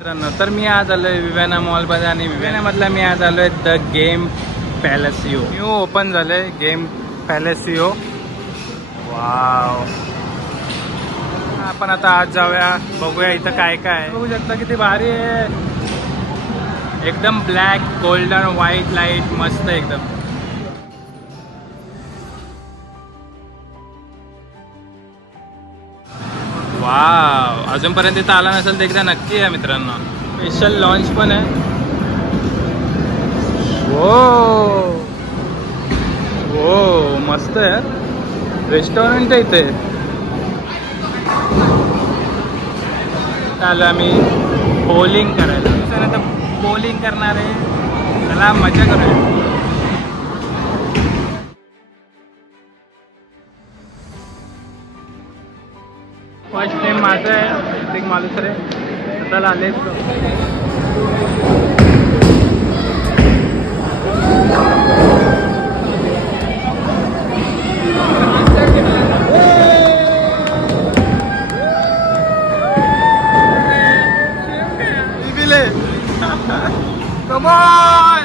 मित्रांनो, तर मी आज आलोय विवेना मॉलमध्ये आणि विवेनामधला मी आज आलोय द गेम पॅलेसियो. न्यू ओपन झालंय गेम पॅलेसियो. वाव. आपण आता आज जाऊया, बघूया इथं काय काय. बघू शकता किती भारी आहे. एकदम ब्लॅक गोल्डन व्हाईट लाईट मस्त एकदम. वाव. अजूनपर्यंत इथं आला नसेल तर एकदा नक्की आहे मित्रांनो. स्पेशल लॉन्च पण आहे. हो हो मस्त आहे. रेस्टॉरंट आहे इथे. आलो आम्ही बॉलिंग करायला. तर बॉलिंग करणार आहे. चला मजा करूया. फर्स्ट नेम माझं आहे ऋतिक मालुसरे. चला आले. Come on!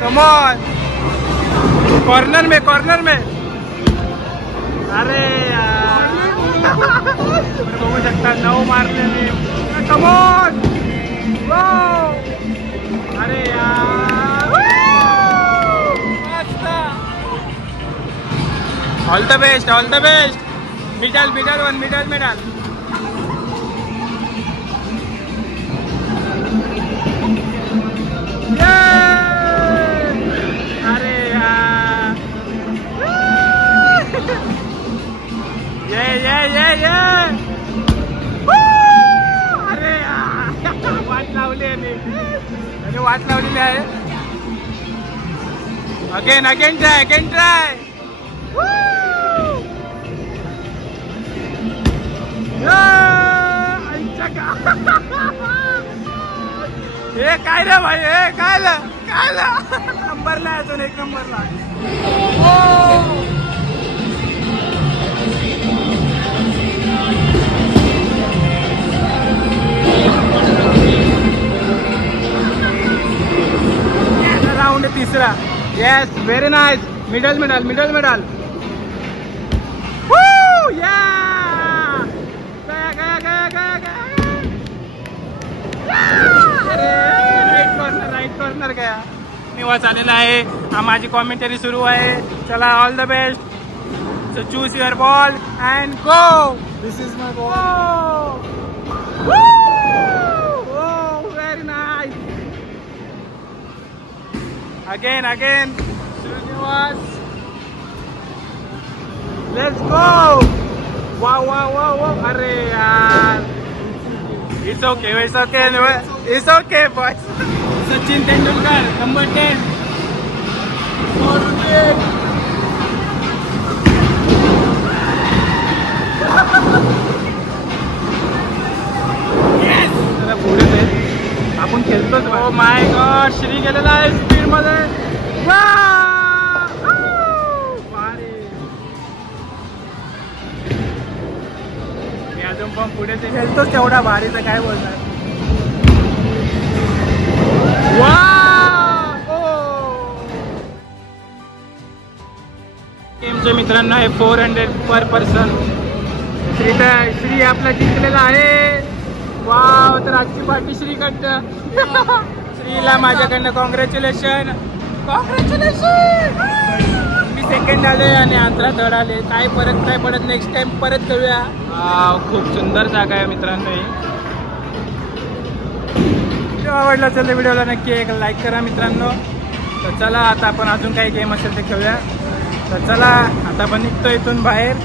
Come on! Corner में अरे यार बघू शकता 9 मारले मी. Come on. अरे यार all the best. Middle one. अरे यार ये अरे यार वाट लावलेली आहे. Again try. हे काय रे भाई. हे काय नंबरला अजून 1 नंबरला. राउंड तीसरा. Yes very nice. Middle. Right corner गया. निवास आलेला आहे. हा माझी कॉमेंटरी सुरू आहे. चला all the best. So choose your ball and go. This is my ball. Very nice. Again Srinivas. Let's go. Wow. अरे यार. It's okay boys. Sachin Tendulkar number 10. Yes. जरा पुढे ते आपण खेळतोच. Oh my God. श्री गेलेला आहे स्पीड मध्ये. अजून पण पुढे ते खेळतोच तेवढा भारी. तर काय बोलणार. गेमचे मित्रांनो आहे 400 पर पर्सन. श्री आपला जिंकलेला आहे. वाव. तर आजची पार्टी श्रीकडनं. श्रीला माझ्याकडनं कॉंग्रॅच्युलेशन. मी सेकंड आले आणि आंध्रा थर्ड आले. काय फरक नाही पडत. नेक्स्ट टाइम परत करूया. खूप सुंदर जागा आहे मित्रांनो ही. व्हिडिओ आवडला असेल तर व्हिडिओला नक्की एक लाईक करा मित्रांनो. तर चला आता आपण अजून काही गेम असेल ते खेळूया. तर चला आता आपण निघतो इथून बाहेर.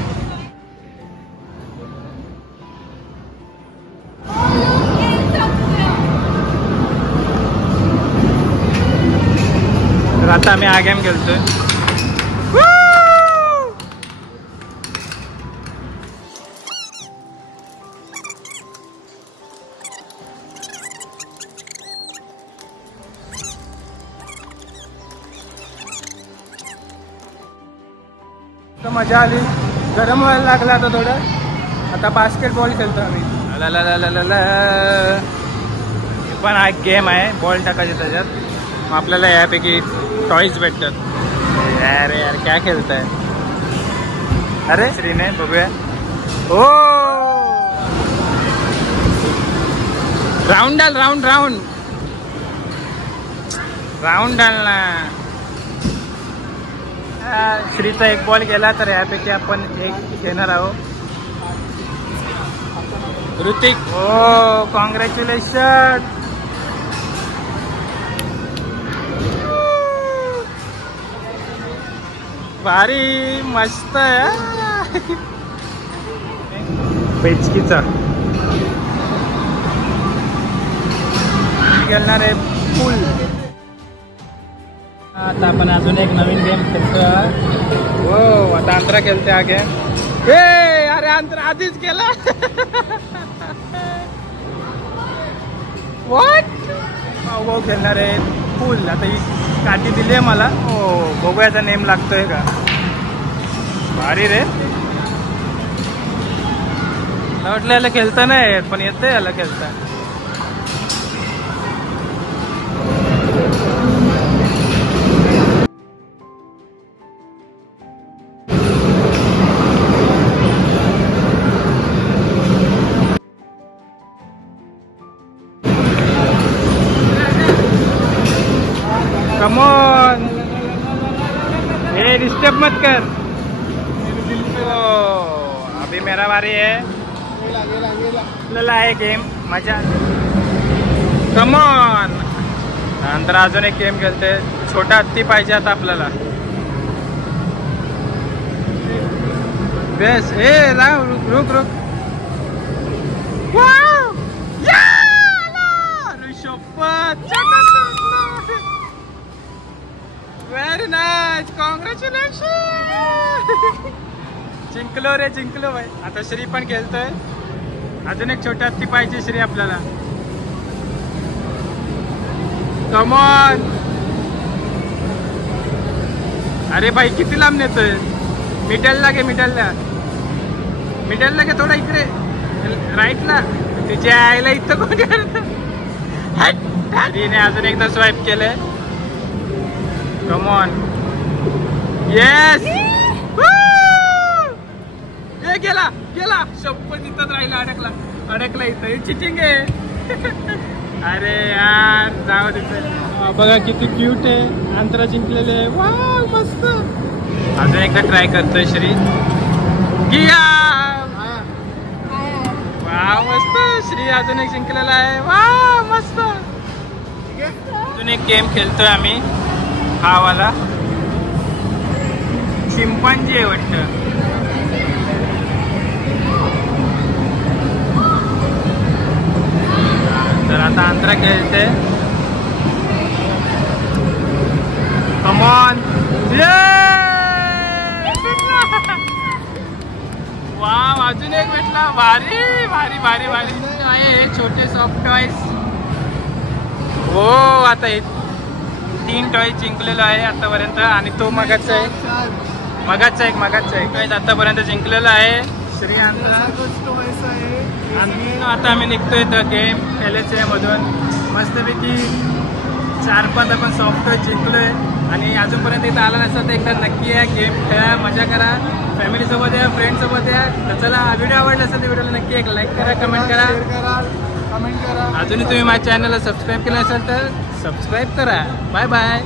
तर आता आम्ही हा गेम खेळतोय. मजा आली. गरम व्हायला लागला आता थोडं. आता बास्केटबॉल खेळतो आम्ही. पण हा गेम आहे, बॉल टाकायचे त्याच्यात, मग आपल्याला यापैकी टॉईज भेटतात. अरे यार क्या खेळताय. अरे श्रीने बघूया. ओ राऊंड डाल, राऊंड राऊंड राऊंड डालना. श्रीचा एक बॉल गेला तर यापैकी आपण एक घेणार आहोत. ऋतिक, ओ कॉंग्रॅच्युलेशन. भारी मस्त आहे. पेचकीचा खेळणार आहे पूल. आता आपण अजून एक नवीन गेम खेळतो. हो आता अंतरा खेळते हा गेम. हे अरे अंतरा आधीच केला. व्हॉट. भाऊ खेळणार आहे पूल. आता ही काठी दिली आहे मला. हो बघूयाचा नेम लागतोय का. भारी रे. मला वाटलं याला खेळता नाही पण येतं याला खेळता. Come on. ये डिस्टर्ब मत कर. अभी मेरा बारी है. है गेम मजा. Come on. नंतर अजून एक गेम खेळते. छोटा हत्ती पाहिजे आता आपल्याला. बेस ए रुक रुक. Very nice. कॉंग्रॅच्युलेशन. जिंकलो रे जिंकलो भाई. आता श्री पण खेळतोय. अजून एक छोटा हत्ती पाहिजे श्री आपल्याला. Come on. अरे भाई किती लांब नेतोय. मिडलला घे. मिडलला घे. थोडा इकडे राईटला. तिच्या आईला इथं कोण करत. श्रीने अजून एकदा स्वाईप केलंय. Come on. येस. हे गेला गेला. शपथ इथंच राहिला. अडकला इथं. चिटिंग आहे. अरे यार जाऊ तिथे. बघा किती क्यूट आहे. अंतरा जिंकलेले आहे. वाव मस्त. अजून एकदा ट्राय करतोय श्री. वाव मस्त. श्री अजून एक जिंकलेला आहे. वाव मस्त. अजून एक गेम खेळतोय आम्ही. हा वाला चिंपांजी आहे वाटतं. तर आता अंतरा खेळते. Come on. वाव अजून एक भेटला. भारी भारी भारी भारी आहे. छोटे सॉफ्ट टॉयज. हो आता 3 टॉयज जिंकलेलो आहे आतापर्यंत. आणि तो मगाचा एक टॉयज आतापर्यंत जिंकलेला आहे श्री. आणि आता आम्ही निघतोय तर गेम LHA मधून. मस्तपैकी 4-5 आपण सॉफ्ट टॉयज जिंकलोय. आणि अजूनपर्यंत इथं आला नसेल तर एकदा नक्की या. गेम खेळा, मजा करा, फॅमिलीसोबत या, फ्रेंडसोबत या. तर चला व्हिडिओ आवडला असेल तर व्हिडिओला नक्की एक लाईक करा, कमेंट करा. अजूनही तुम्ही माझ्या चॅनलला सबस्क्राईब केलं असेल तर सबस्क्राईब करा. Bye bye.